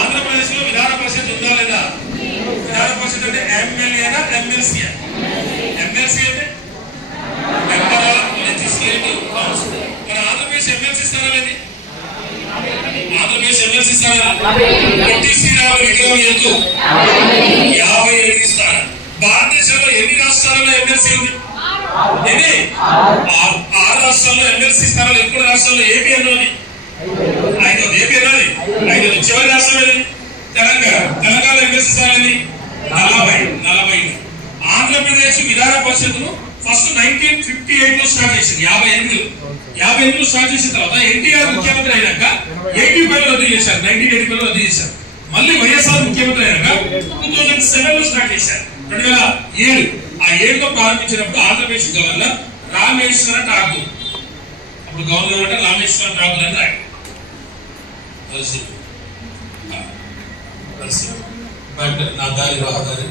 ఆంధ్రప్రదేశ్ లో విధాన పరిషత్ ఉందా లేదా? విధాన పరిషత్ అంటే ఎమ్మెల్యేనా ఎమ్మెల్సీ? ఎమ్మెల్సీ అంటే లెజిస్లేటివ్ కౌన్సిల్. మన ఆంధ్రప్రదేశ్ ఎమ్మెల్సీ ఇస్తారా లేదు? ఆంధ్రప్రదేశ్ ఎమ్మెల్సీ ఇస్తారా? పొట్టి శ్రీరాములు విగ్రహం ఎందుకు 50 ఇస్తారా? భారతదేశంలో ఎన్ని రాష్ట్రాలలో ఎమ్మెల్సీ ఉంది? ఎన్ని? 6 రాష్ట్రాల్లో ఎమ్మెల్సీ స్థానాలు. ఎక్కువ రాష్ట్రాల్లో ఏపీ అన్నది 5. ఏపీ అన్నది 5. చివరి రాష్ట్రం ఏది? తెలంగాణ. తెలంగాణలో ఎమ్మెల్సీ స్థానాలు 40. ఆంధ్రప్రదేశ్ విధాన పరిషత్తును ఫస్ట్ 1958 లో స్టార్ట్ చేసింది. 58లో స్టార్ట్ చేసిన తర్వాత ఎన్టీఆర్ ముఖ్యమంత్రి అయినాక 85 లో రద్దు చేశారు. 1985 లో రద్దు చేశారు. మళ్ళీ వైఎస్ఆర్ ముఖ్యమంత్రి అయినాక 2007 లో స్టార్ట్ చేశారు. 2007 ఆ 7లో ప్రారంభించినప్పుడు ఆంధ్రప్రదేశ్ గవర్నర్ రామేశ్వర ఠాకూర్. అప్పుడు గవర్నర్ అంటే రామేశ్వర ఠాకూర్ అని రాయి. బట్ నా దారి రహదారి